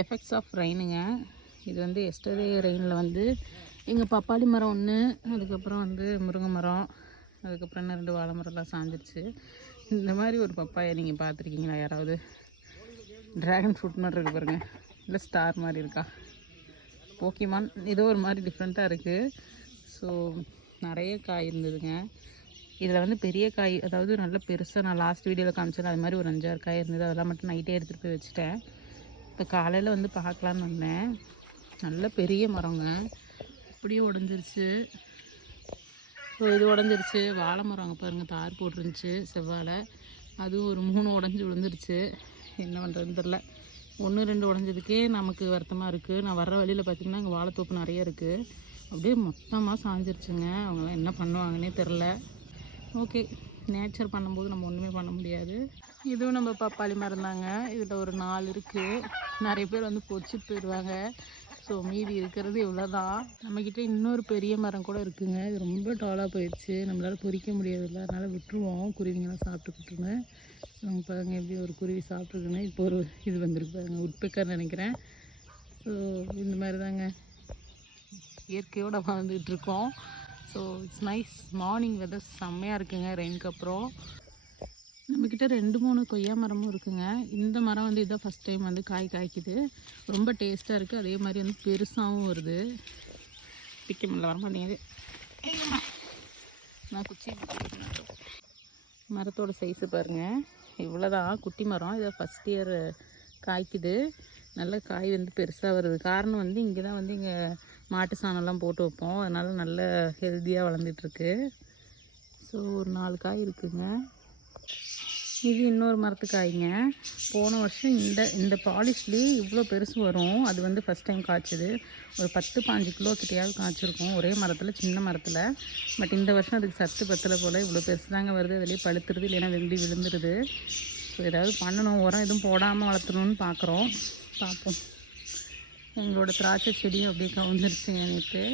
Effects of ரெயினுங்க. இது வந்து yesterday ரெயினில் வந்து எங்கள் பப்பாளி மரம் ஒன்று, அதுக்கப்புறம் வந்து முருங்கை மரம், அதுக்கப்புறம் இன்னும் 2 வாழை மரம்லாம் சாஞ்சிருச்சு. இந்த மாதிரி ஒரு பப்பாயை நீங்கள் பார்த்துருக்கீங்களா யாராவது? ட்ராகன் ஃப்ரூட் மாதிரி இருக்கு பாருங்க, இல்லை ஸ்டார் மாதிரி இருக்கா, போக்கிமான் ஏதோ ஒரு மாதிரி டிஃப்ரெண்ட்டாக இருக்குது. ஸோ நிறைய காய் இருந்ததுங்க. இதில் வந்து பெரிய காய், அதாவது நல்ல பெருசாக நான் லாஸ்ட் வீடியோவில் காமிச்சேன் அது மாதிரி ஒரு 5-6 காய் இருந்தது. அதெல்லாம் மட்டும் நைட்டே எடுத்துகிட்டு போய் வச்சுட்டேன். இப்போ காலையில் வந்து பார்க்கலான்னு வந்தேன். நல்ல பெரிய மரங்க, அப்படியே உடஞ்சிருச்சு. ஸோ இது உடஞ்சிருச்சு. வாழை மரம் அங்கே பாருங்கள், தார் போட்டுருந்துச்சு செவ்வாழை, அதுவும் ஒரு 3 உடஞ்சி விழுந்துருச்சு. என்ன பண்ணுறதுன்னு தெரில. 1-2 உடஞ்சதுக்கே நமக்கு வருத்தமாக இருக்குது. நான் வர்ற வழியில் பார்த்திங்கன்னா அங்கே வாழைத்தோப்பு நிறைய இருக்குது. அப்படியே மொத்தமாக சாஞ்சிருச்சுங்க. அவங்களாம் என்ன பண்ணுவாங்கன்னே தெரில. ஓகே, நேச்சர் பண்ணும்போது நம்ம ஒன்றுமே பண்ண முடியாது. இதுவும் நம்ம பப்பாளி மரம் தாங்க. இதில் ஒரு 4 இருக்குது. நிறைய பேர் வந்து பொறிச்சிட்டு போயிடுவாங்க. ஸோ மீதி இருக்கிறது இவ்வளோ தான். நம்மக்கிட்ட இன்னொரு பெரிய மரம் கூட இருக்குதுங்க. இது ரொம்ப டாலாக போயிடுச்சு, நம்மளால் பொறிக்க முடியாதுல்ல, அதனால் விட்டுருவோம். குருவிங்களாம் சாப்பிட்டுக்கிட்டுருங்க. நம்ம பாருங்கள் எப்படி ஒரு குருவி சாப்பிட்ருக்குன்னு. இப்போ ஒரு இது வந்திருக்கு பாருங்க, உட்பெக்கர் நினைக்கிறேன். ஸோ இந்த மாதிரி தாங்க இயற்கையோடு வாழ்ந்துகிட்ருக்கோம். So it's nice. Morning weather செம்மையாக இருக்குங்க ரெயினுக்கு அப்புறம். நம்மக்கிட்ட 2-3 கொய்யா மரமும் இருக்குங்க. இந்த மரம் வந்து இதான் ஃபஸ்ட் டைம் வந்து காய் காய்க்குது. ரொம்ப டேஸ்ட்டாக இருக்குது. அதே மாதிரி வந்து பெருசாகவும் வருது. பிக்க முடியல, வர மாட்டேங்குது. நான் குச்சி மரத்தோட சைஸு பாருங்கள், இவ்வளோதான். குட்டி மரம், இதை ஃபஸ்ட் இயர் காய்க்குது. நல்ல காய் வந்து பெருசாக வருது. காரணம் வந்து இங்கே தான் வந்து இங்கே மாட்டு சாணம்லாம் போட்டு வைப்போம், அதனால் நல்ல ஹெல்த்தியாக வளர்ந்துட்டுருக்கு. ஸோ ஒரு 4 காய் இருக்குதுங்க. இது இன்னொரு மரத்து காய்ங்க. போன வருஷம் இந்த பாலிஷ்லேயே இவ்வளோ பெருசு வரும். அது வந்து ஃபஸ்ட் டைம் காய்ச்சிது. ஒரு 10-15 கிலோ கிட்டையாவது காய்ச்சிருக்கும் ஒரே மரத்தில், சின்ன மரத்தில். பட் இந்த வருஷம் அதுக்கு சத்து பத்தலை போல், இவ்வளோ பெருசு தாங்க வருது. அதிலே பழுத்துருது, இல்லைன்னா வெம்பி விழுந்துருது. ஸோ ஏதாவது பண்ணணும், உரம் எதுவும் போடாமல் வளர்த்தணும்னு பார்க்குறோம். பார்ப்போம். எங்களோட திராட்சை செடியும் அப்படியே கவுந்துருச்சுங்க நேற்று.